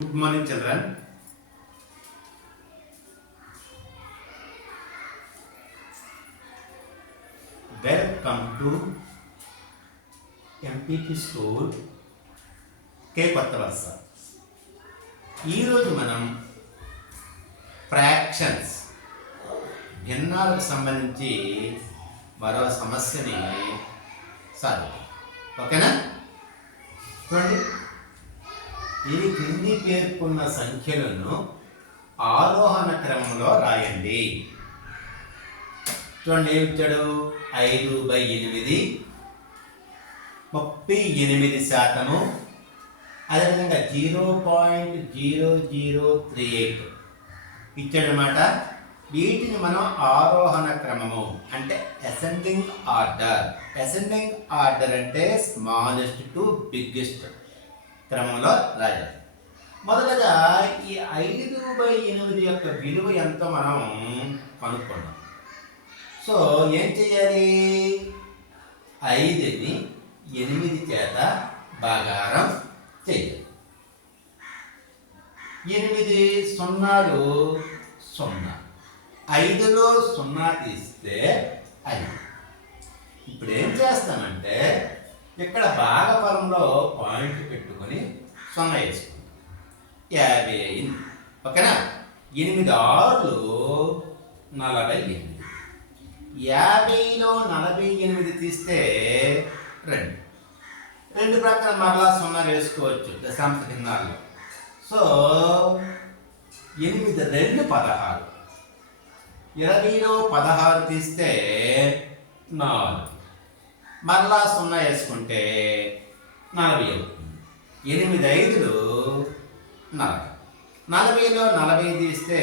Good morning, children. Welcome to MPP School K Kothavalasa. ఈరోజు మనం fractions భిన్నాలకు సంబంధించి మరో సమస్యని సాధిద్దాం. ఓకేనా? చూడండి, ఈ క్రింది పేర్కొన్న సంఖ్యలను ఆరోహణ క్రమంలో రాయండి. చూడండి, ఏమి ఇచ్చాడు? 5/8, 38%, అదేవిధంగా 0.0038 ఇచ్చాడనమాట. వీటిని మనం ఆరోహణ క్రమము అంటే అసెండింగ్ ఆర్డర్. అసెండింగ్ ఆర్డర్ అంటే స్మాలెస్ట్ టు బిగ్గెస్ట్ క్రమంలో రాయాలి. మొదటగా ఈ 5/8 యొక్క విలువ ఎంతో మనం కనుక్కున్నాం. సో ఏం చేయాలి? 5ని 8 చేత భాగారం చేయాలి. 8 సున్నాలు 0, 5లో 0 తీస్తే 5. ఇప్పుడు ఏం చేస్తామంటే ఇక్కడ భాగఫలంలో పాయింట్ పెట్టుకొని 0 వేసుకుంటాం. 50 అయింది. ఓకేనా? 8 6లు 48. 50లో 48 తీస్తే 2 ప్రక్కన మరలా 0 వేసుకోవచ్చు దశాంశ భిన్నాల్లో. సో 8 2 16. 20లో 16 తీస్తే 4, మరలా 0 వేసుకుంటే 40 అవుతుంది. 8 5లు 40. 40లో 40 తీస్తే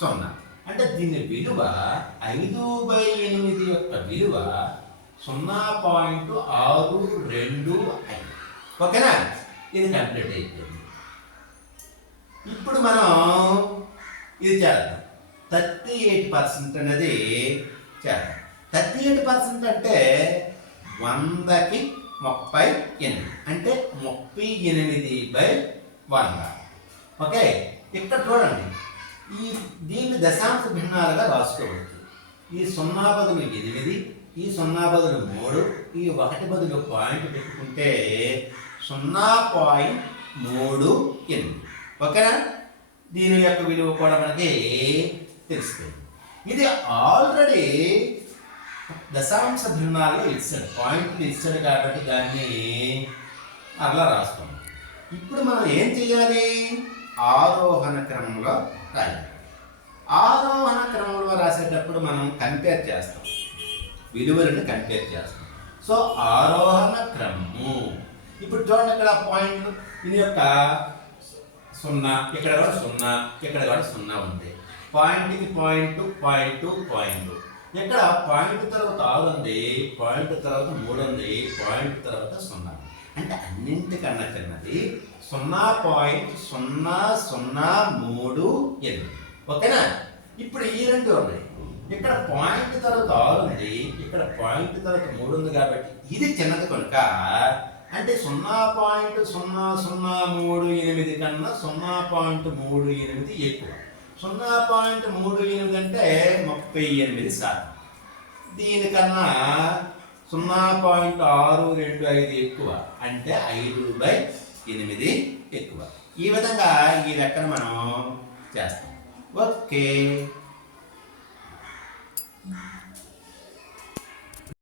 0. అంటే దీని విలువ 5/8 యొక్క విలువ 0.625. ఓకేనా? ఇది కంప్లీట్ అయిపోయింది. ఇప్పుడు మనం ఇది చేద్దాం. 38% అనేది చేద్దాం. 38% అంటే 100కి 38 అంటే 38/100. ఓకే, ఇక్కడ చూడండి, దీన్ని దశాంశ భిన్నాలుగా రాసుకోవచ్చు. ఈ 0 బదులు 8, ఈ 0 బదులు 3, ఈ 1 బదులు పాయింట్ పెట్టుకుంటే 0.38. ఓకేనా? దీని యొక్క విలువ కూడా మనకి తెలుస్తుంది. ఇది ఆల్రెడీ దశాంశ భిన్నాల్లో ఇచ్చాడు, పాయింట్లు ఇచ్చాడు కాబట్టి దాన్ని అలా రాస్తాం. ఇప్పుడు మనం ఏం చేయాలి? ఆరోహణ క్రమంలో రాయాలి. ఆరోహణ క్రమంలో రాసేటప్పుడు మనం కంపేర్ చేస్తాం, విలువలను కంపేర్ చేస్తాం. సో ఆరోహణ క్రమము. ఇప్పుడు చూడండి, ఇక్కడ పాయింట్లు ఇది యొక్క 0, ఇక్కడ కూడా 0, ఇక్కడ కూడా 0 ఉంది. పాయింట్కి పాయింట్, పాయింట్, పాయింట్. ఇక్కడ పాయింట్ తర్వాత 6 ఉంది, పాయింట్ తర్వాత 3 ఉంది, పాయింట్ తర్వాత 0. అంటే అన్నింటికన్నా చిన్నది 0.0038. ఓకేనా? ఇప్పుడు ఈ 2 ఉన్నాయి. ఇక్కడ పాయింట్ తర్వాత 6 ఉంది, ఇక్కడ పాయింట్ తర్వాత 3 ఉంది కాబట్టి ఇది చిన్నది కనుక అంటే 0.0038 కన్నా 0.38 ఎక్కువ. 0.38 అంటే 38%. దీనికన్నా 0.625 ఎక్కువ అంటే 5/8 ఎక్కువ. ఈ విధంగా ఈ లెక్కను మనం చేస్తాం. ఓకే,